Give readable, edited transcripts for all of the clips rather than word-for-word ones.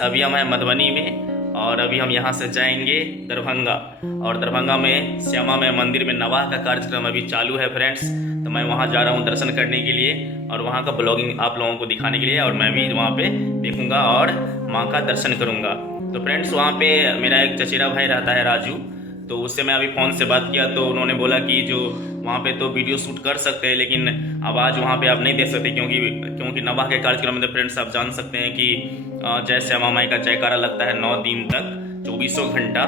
अभी हम हैं मधुबनी में और अभी हम यहाँ से जाएंगे दरभंगा। और दरभंगा में श्यामा माई मंदिर में नवाह का कार्यक्रम अभी चालू है फ्रेंड्स। तो मैं वहाँ जा रहा हूँ दर्शन करने के लिए और वहाँ का ब्लॉगिंग आप लोगों को दिखाने के लिए, और मैं भी वहाँ पे देखूँगा और माँ का दर्शन करूँगा। तो फ्रेंड्स वहाँ पे मेरा एक चचेरा भाई रहता है राजू, तो उससे मैं अभी फ़ोन से बात किया तो उन्होंने बोला कि जो वहाँ पे तो वीडियो शूट कर सकते हैं लेकिन आवाज़ वहाँ पे आप नहीं दे सकते, क्योंकि नवाह के कार्यक्रम में तो फ्रेंड्स आप जान सकते हैं कि जय श्यामा माई का जयकारा लगता है 9 दिन तक 24 घंटा।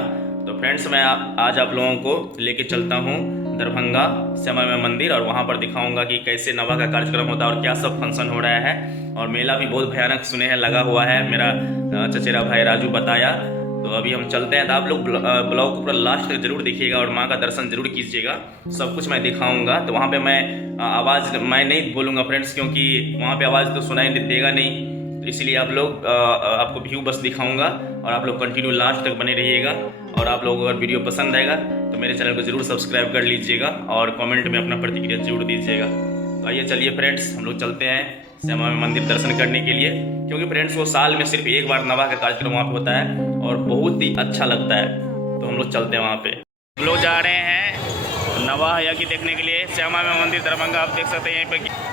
तो फ्रेंड्स मैं आज आप लोगों को लेके चलता हूँ दरभंगा श्यामा माई मंदिर और वहाँ पर दिखाऊंगा कि कैसे नवाह का कार्यक्रम होता है और क्या सब फंक्शन हो रहा है। और मेला भी बहुत भयानक सुने हैं लगा हुआ है, मेरा चचेरा भाई राजू बताया। तो अभी हम चलते हैं, तो आप लोग ब्लॉग को पूरा लास्ट तक जरूर देखिएगा और माँ का दर्शन जरूर कीजिएगा। सब कुछ मैं दिखाऊंगा। तो वहाँ पे मैं आवाज़ मैं नहीं बोलूँगा फ्रेंड्स, क्योंकि वहाँ पे आवाज़ तो सुनाई देगा नहीं, तो इसलिए आप लोग आपको व्यू बस दिखाऊंगा और आप लोग कंटिन्यू लास्ट तक बने रहिएगा। और आप लोगों को अगर वीडियो पसंद आएगा तो मेरे चैनल को जरूर सब्सक्राइब कर लीजिएगा और कमेंट में अपना प्रतिक्रिया जरूर दीजिएगा। तो आइए चलिए फ्रेंड्स हम लोग चलते हैं श्यामा माई मंदिर दर्शन करने के लिए, क्योंकि फ्रेंड्स वो साल में सिर्फ एक बार नवाह का कार्यक्रम वहाँ पे होता है और बहुत ही अच्छा लगता है। तो हम लोग चलते हैं वहाँ पे। हम लोग जा रहे हैं नवाह यज्ञ देखने के लिए श्यामा माई मंदिर दरभंगा। आप देख सकते हैं यहीं पे,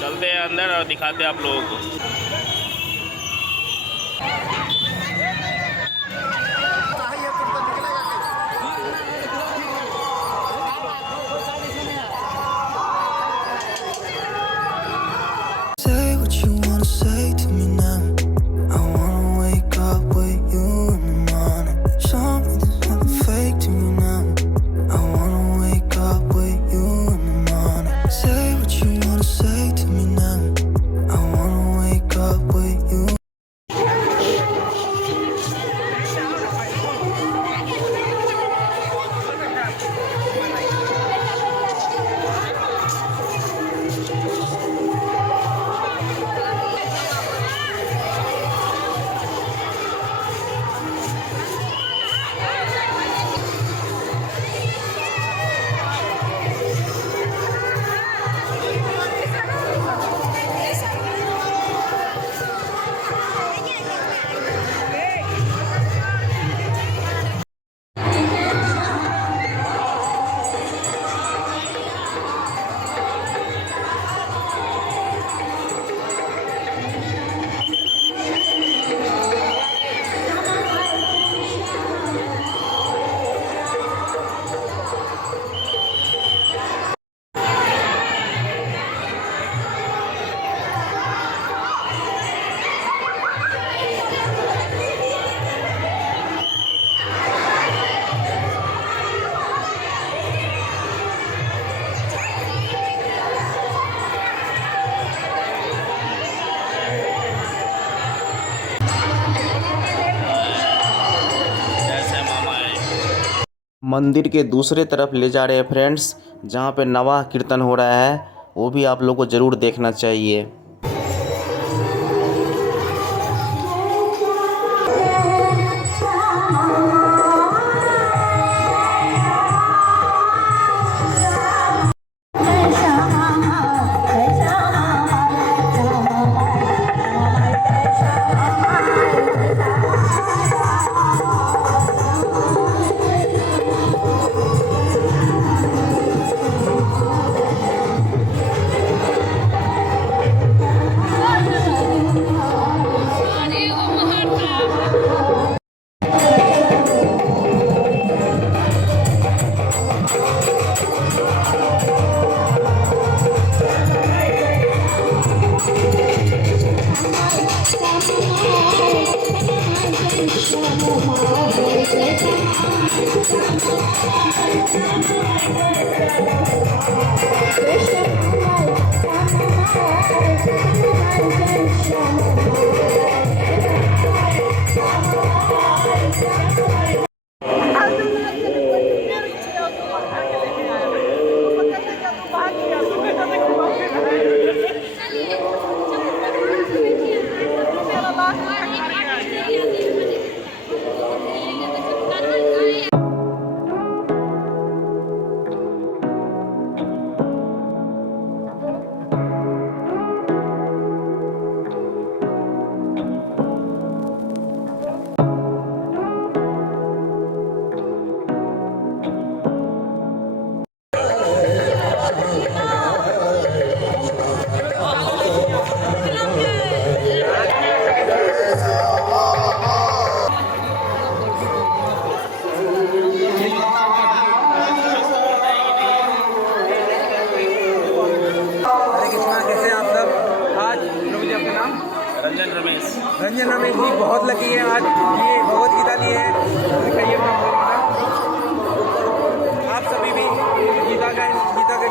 चलते हैं अंदर और दिखाते हैं आप लोगों को। मंदिर के दूसरे तरफ ले जा रहे हैं फ्रेंड्स, जहाँ पे नवाह कीर्तन हो रहा है, वो भी आप लोगों को ज़रूर देखना चाहिए। जना में जी बहुत लगी है। आज ये भगवत गीता ली है, दिखाइए भगवत गीता। आप सभी भी गीता का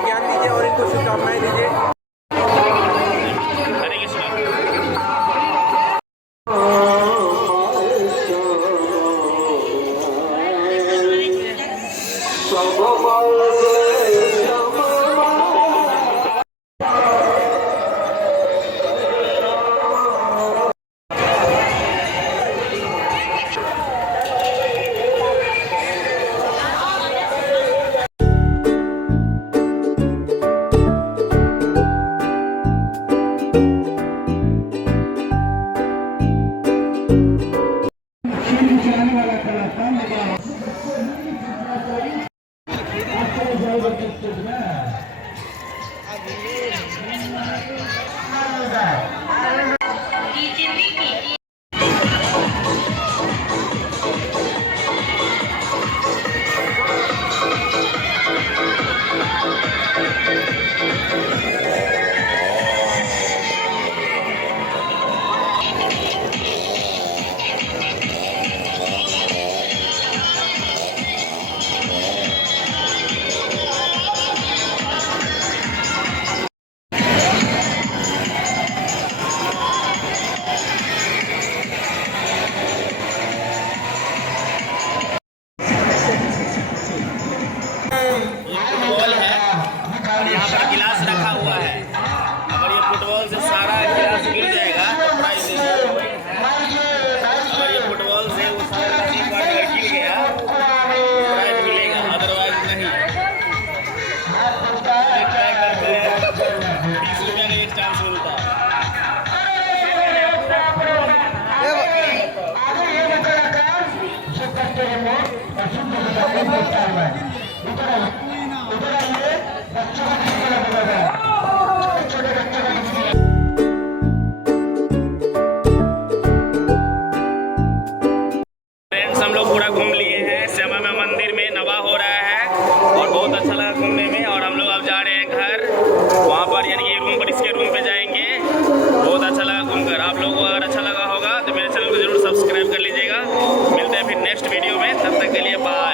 ज्ञान दीजिए और इनको शुभकामनाएं दीजिए। हरे कृष्णा। फुटबॉल है और यहाँ पर गिलास रखा हुआ है। अगर ये फुटबॉल से सारा गिलास गिर जाएगा तो प्राइज देगा। अगर ये फुटबॉल से वो सारा गिलास अगर गिर गया प्राइज मिलेगा, अदरवाइज नहीं। ट्राई करते हैं, 20 रुपया का एक चांस मिलता है। फ्रेंड्स, हम लोग पूरा घूम लिए हैं। श्यामा माई मंदिर में नवा हो रहा है और बहुत अच्छा लगा घूमने में। और हम लोग अब जा रहे हैं घर, वहाँ पर यानी कि रूम पर, इसके रूम पे जाएंगे। बहुत अच्छा लगा घूमकर। आप लोगों को अगर अच्छा लगा होगा तो मेरे चैनल को जरूर सब्सक्राइब कर लीजिएगा। मिलते हैं फिर नेक्स्ट वीडियो में, तब तक के लिए बाय।